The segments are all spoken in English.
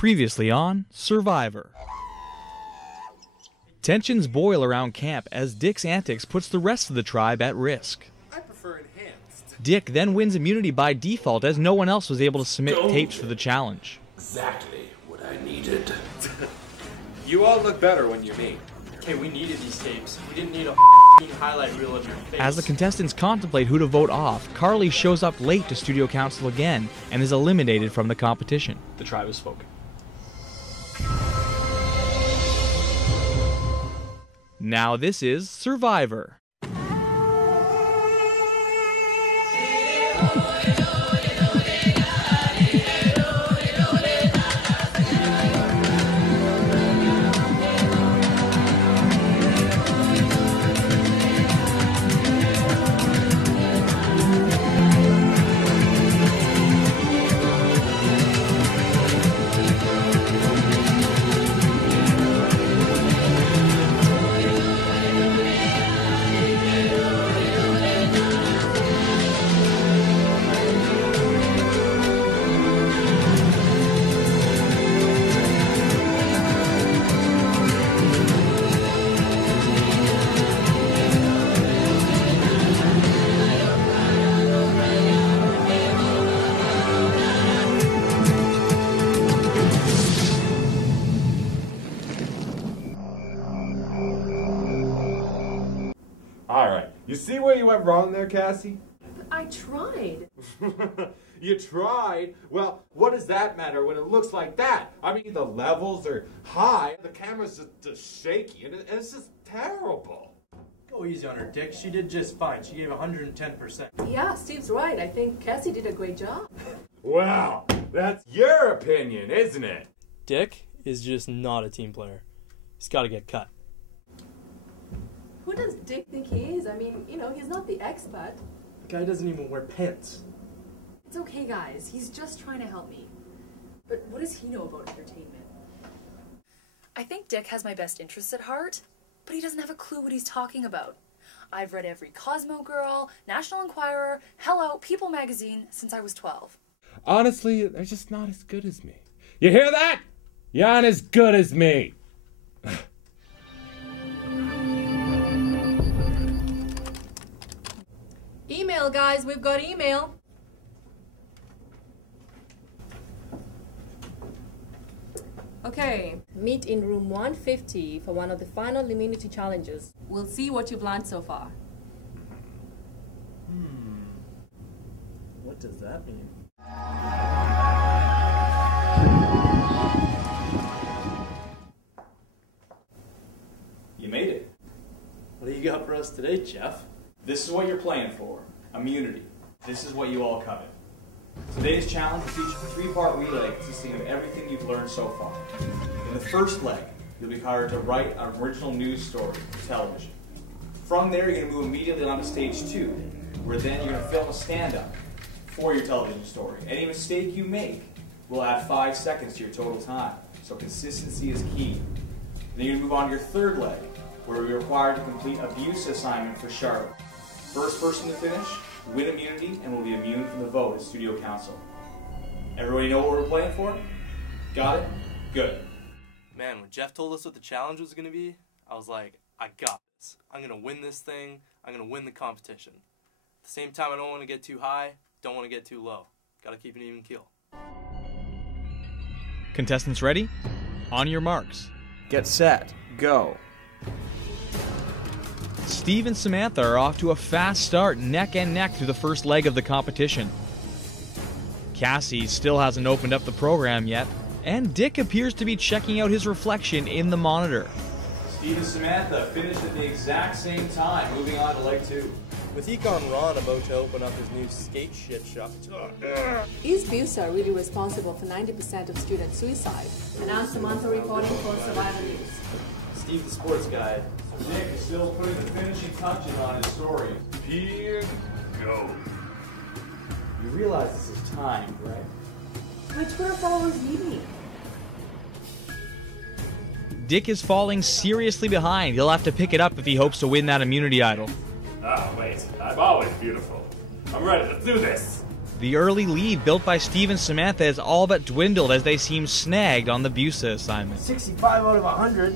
Previously on Survivor. Tensions boil around camp as Dick's antics puts the rest of the tribe at risk. I prefer enhanced. Dick then wins immunity by default as no one else was able to submit tapes for the challenge. Exactly what I needed. You all look better when you meet. Okay, we needed these tapes. We didn't need a highlight reel of your face. As the contestants contemplate who to vote off, Carly shows up late to studio council again and is eliminated from the competition. The tribe has spoken. Now this is Survivor. Alright, you see where you went wrong there, Cassie? But I tried. You tried? Well, what does that matter when it looks like that? I mean, the levels are high, the camera's just shaky, and it's just terrible. Go easy on her, Dick. She did just fine. She gave 110%. Yeah, Steve's right. I think Cassie did a great job. Well, that's your opinion, isn't it? Dick is just not a team player. He's got to get cut. Who does Dick think he is? I mean, you know, he's not the expert. The guy doesn't even wear pants. It's okay, guys. He's just trying to help me. But what does he know about entertainment? I think Dick has my best interests at heart, but he doesn't have a clue what he's talking about. I've read every Cosmo Girl, National Enquirer, Hello, People magazine since I was 12. Honestly, they're just not as good as me. You hear that? You aren't as good as me. Email, guys. We've got email. Okay, meet in room 150 for one of the final immunity challenges. We'll see what you've learned so far. What does that mean? You made it. What do you got for us today, Jeff? This is what you're playing for. Immunity. This is what you all covet. Today's challenge will feature a three-part relay consisting of everything you've learned so far. In the first leg, you'll be hired to write an original news story for television. From there, you're going to move immediately on to stage 2, where then you're going to film a stand-up for your television story. Any mistake you make will add 5 seconds to your total time, so consistency is key. Then you're going to move on to your third leg, where you'll be required to complete abuse assignment for Charlotte. First person to finish, win immunity, and will be immune from the vote at studio council. Everybody know what we're playing for? Got it? Good. Man, when Jeff told us what the challenge was going to be, I was like, I got this. I'm going to win this thing. I'm going to win the competition. At the same time, I don't want to get too high, don't want to get too low. Got to keep an even keel. Contestants ready? On your marks. Get set. Go. Steve and Samantha are off to a fast start, neck and neck through the first leg of the competition. Cassie still hasn't opened up the program yet, and Dick appears to be checking out his reflection in the monitor. Steve and Samantha finished at the exact same time, moving on to leg 2. With Econ Ron about to open up his new skate shit shop. Is BCIT really responsible for 90% of student suicide? Announce Samantha reporting for Survivor News. Steve the sports guy. Nick is still putting the finishing touches on his story. Here goes. You realize this is timed, right? My Twitter followers need me. Dick is falling seriously behind. He'll have to pick it up if he hopes to win that immunity idol. Ah, wait. I'm always beautiful. I'm ready. Let's do this. The early lead built by Steve and Samantha has all but dwindled as they seem snagged on the BCIT assignment. 65 out of 100.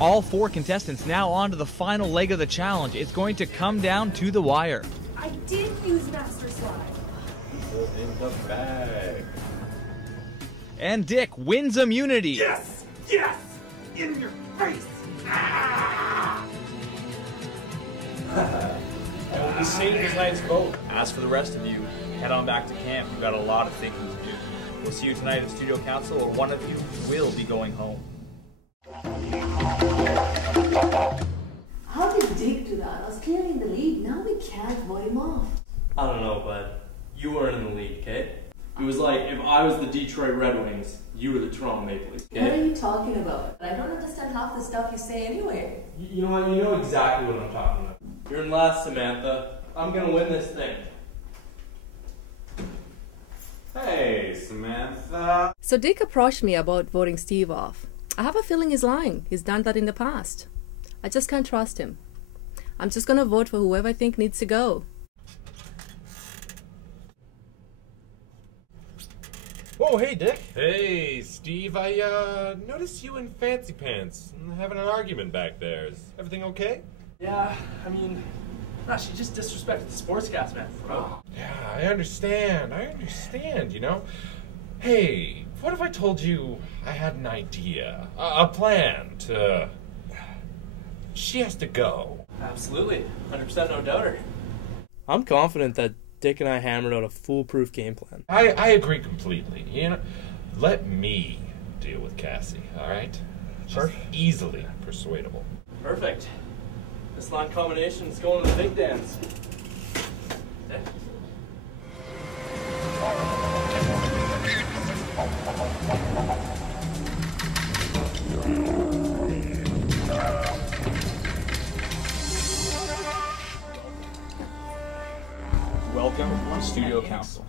All 4 contestants now on to the final leg of the challenge. It's going to come down to the wire. I did use Master Slide. In the bag. And Dick wins immunity. Yes! Yes! In your face! And we'll be seeing this night's vote. As for the rest of you, head on back to camp. We've got a lot of thinking to do. We'll see you tonight at Studio Council, or one of you will be going home. How did Dick do that? I was clearly in the lead. Now we can't vote him off. I don't know, but you weren't in the lead, okay? It was like if I was the Detroit Red Wings, you were the Toronto Maple Leafs, okay? What are you talking about? I don't understand half the stuff you say anyway. You know what? You know exactly what I'm talking about. You're in last, Samantha. I'm gonna win this thing. Hey, Samantha. So Dick approached me about voting Steve off. I have a feeling he's lying. He's done that in the past. I just can't trust him. I'm just gonna vote for whoever I think needs to go. Oh, hey, Dick. Hey, Steve. I noticed you in fancy pants having an argument back there. Is everything okay? Yeah, I mean, she just disrespected the sportscast, man. Yeah, I understand, you know. Hey, what if I told you I had an idea, a plan to... She has to go. Absolutely, 100% no doubter. I'm confident that Dick and I hammered out a foolproof game plan. I agree completely. You know, let me deal with Cassie, all right? She's easily persuadable. Perfect. This line combination is going to the big dance. Okay. Welcome to Studio Council.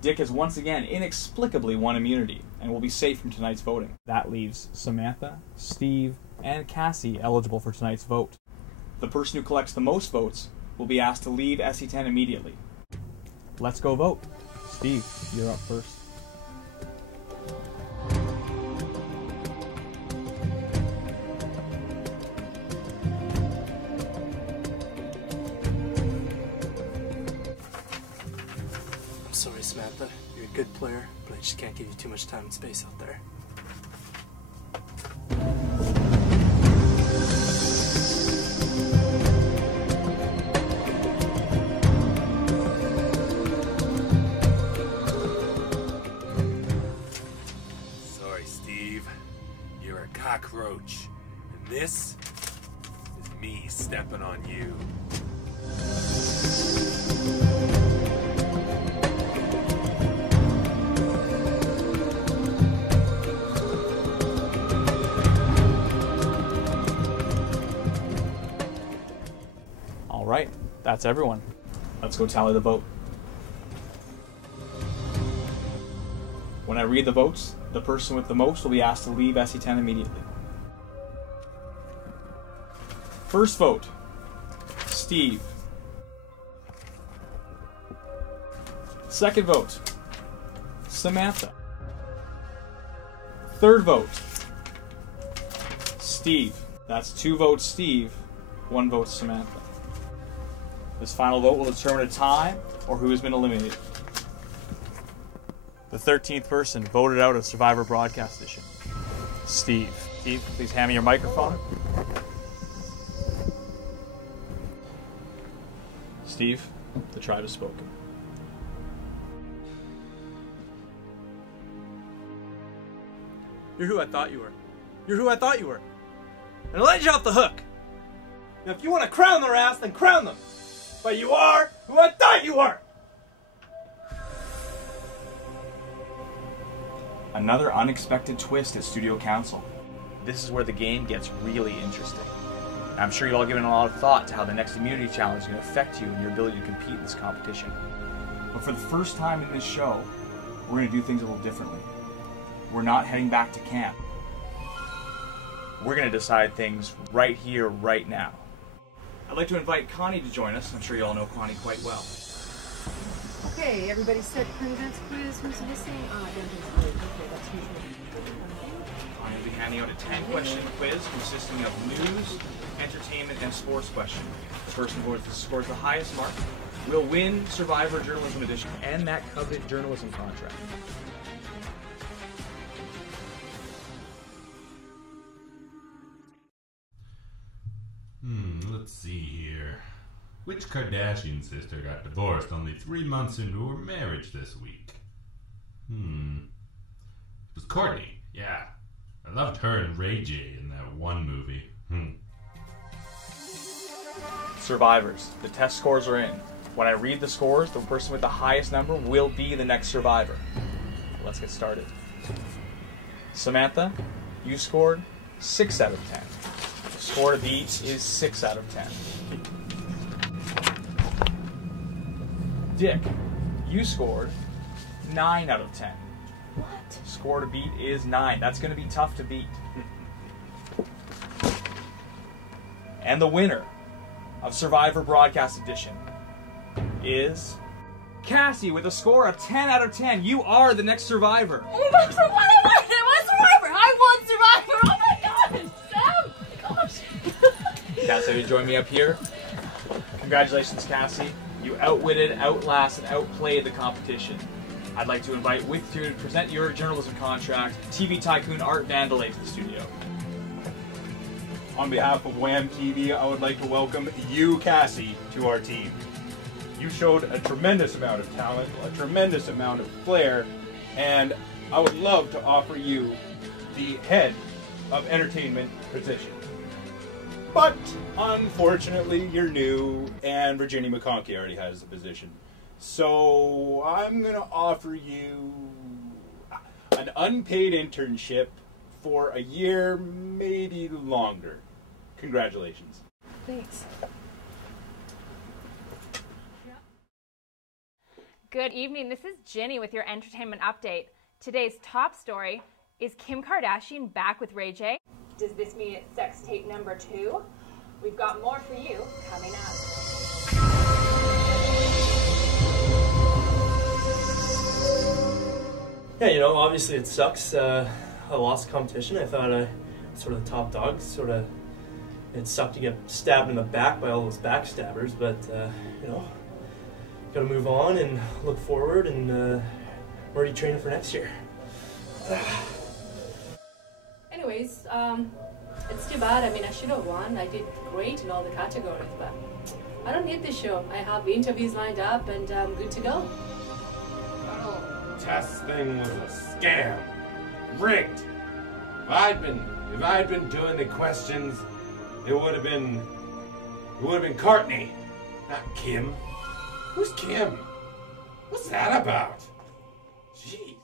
Dick has once again inexplicably won immunity and will be safe from tonight's voting. That leaves Samantha, Steve, and Cassie eligible for tonight's vote. The person who collects the most votes will be asked to leave SE10 immediately. Let's go vote. Steve, you're up first. I'm sorry, Samantha. You're a good player, but I just can't give you too much time and space out there. Sorry, Steve. You're a cockroach. And this is me stepping on you. All right, that's everyone. Let's go tally the vote. When I read the votes, the person with the most will be asked to leave SE10 immediately. First vote, Steve. Second vote, Samantha. Third vote, Steve. That's 2 votes Steve, 1 vote Samantha. This final vote will determine a tie or who has been eliminated. The 13th person voted out of Survivor Broadcast Edition, Steve. Steve, please hand me your microphone. Steve, the tribe has spoken. You're who I thought you were. You're who I thought you were. And I let you off the hook. Now, if you want to crown their ass, then crown them. But you are who I thought you were. Another unexpected twist at Studio Council. This is where the game gets really interesting. I'm sure you've all given a lot of thought to how the next immunity challenge is going to affect you and your ability to compete in this competition. But for the first time in this show, we're going to do things a little differently. We're not heading back to camp. We're going to decide things right here, right now. I'd like to invite Connie to join us. I'm sure you all know Connie quite well. Okay, everybody set for events quiz. Who's missing? Denton's late. Okay, that's usually. I will be handing out a 10-question quiz consisting of news, entertainment, and sports questions. The person who scores the highest mark will win Survivor Journalism Edition and that coveted journalism contract. Let's see here. Which Kardashian sister got divorced only 3 months into her marriage this week? It was Courtney, yeah. I loved her and Ray J in that one movie. Survivors. The test scores are in. When I read the scores, the person with the highest number will be the next survivor. Let's get started. Samantha, you scored 6 out of 10. The score to beat is 6 out of 10. Dick, you scored 9 out of 10. What? Score to beat is 9. That's going to be tough to beat. And the winner of Survivor Broadcast Edition is Cassie with a score of 10 out of 10. You are the next survivor. Oh my god, I won Survivor! I won Survivor! Oh my god! Sam! Gosh! Cassie, will you join me up here? Congratulations, Cassie. You outwitted, outlasted, outplayed the competition. I'd like to invite with you to present your journalism contract, TV tycoon Art Vandelay to the studio. On behalf of Wham TV, I would like to welcome you, Cassie, to our team. You showed a tremendous amount of talent, a tremendous amount of flair, and I would love to offer you the head of entertainment position. But, unfortunately, you're new, and Virginia McConkie already has the position. So, I'm going to offer you an unpaid internship for a year, maybe longer. Congratulations. Thanks. Good evening. This is Jenny with your entertainment update. Today's top story is Kim Kardashian back with Ray J. Does this mean it's sex tape number 2? We've got more for you coming up. Yeah, you know, obviously it sucks. I lost competition. I thought I sort of the top dog. It sucked to get stabbed in the back by all those backstabbers, but you know, got to move on and look forward, and I'm already training for next year. Anyways, it's too bad. I mean, I should have won. I did great in all the categories, but I don't need this show. I have interviews lined up, and I'm good to go. Test thing was a scam. Rigged. If I'd been doing the questions, it would have been Courtney, not Kim. Who's Kim? What's that about? Gee.